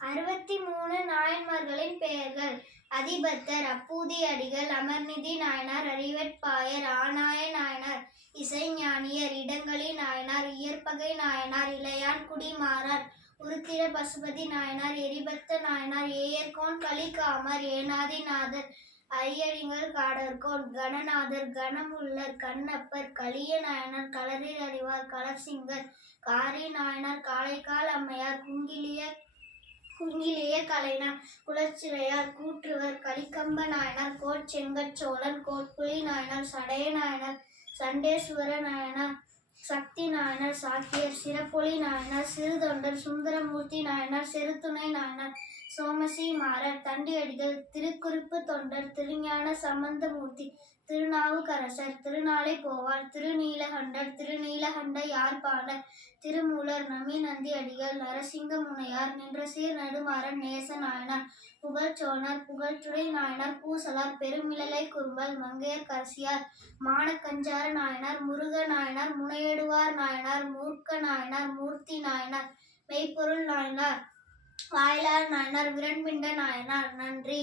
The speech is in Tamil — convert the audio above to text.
63 நாயன்மார்களின் பெயர்கள்: அதிபத்தர், அப்பூதி அடிகள், அமர்நிதி நாயனார், அறிவெட்பாயர், ஆனாய நாயனார், இசைஞானியர், இடங்களி நாயனார், இயற்பகை நாயனார், இளையான்குடி மாறார், உருத்திர பசுபதி நாயனார், எரிபத்த நாயனார், ஏயர்கோன் கலிகாமர், ஏனாதிநாதர், ஐயடிகள் காடர்கோன், கணநாதர், கணமுள்ளர், கண்ணப்பர், கலிய நாயனார், களரில் அறிவார், களர்சிங்கர், காரி நாயனார், காளைக்கால் அம்மையார், குங்கிலிய கலைஞர், குலச்சிறையார், கூற்றுவர், கலிகம்ப நாயனார், கோட்செங்கச்சோழன், கோட்புலி நாயனார், சடைய நாயனார், சண்டேசுவர நாயனார், சக்தி நாயனார், சாக்கியர், சிறப்பொலி நாயனார், சிறுதொண்டர், சுந்தரமூர்த்தி நாயனார், செருத்துணை நாயனார், சோமசி மாறர், தண்டியடிகள், திருக்குறிப்பு தொண்டர், திருஞான சம்பந்தமூர்த்தி, திருநாவுக்கரசர், திருநாளை போவார், திருநீலகண்டர், திருநீலகண்ட யாழ்ப்பாணர், திருமூலர், நந்தி அடிகள், நரசிங்க முனையார், நின்றசீர் நெடுமாறன், நேச நாயனார், புகழ்ச்சோணர், புகழ்ச்சுடை நாயனார், பூசலார், பெருமிழலை குறும்பல், மங்கையர் கரசியார், மானக்கஞ்சார நாயனார், முருக நாயனார், முனையடுவார் நாயனார், மூர்க்க நாயனார், மூர்த்தி நாயனார், மெய்ப்பொருள் நாயனார், வாயிலார் நாயனார், விரண்பிண்ட நாயனார். நன்றி.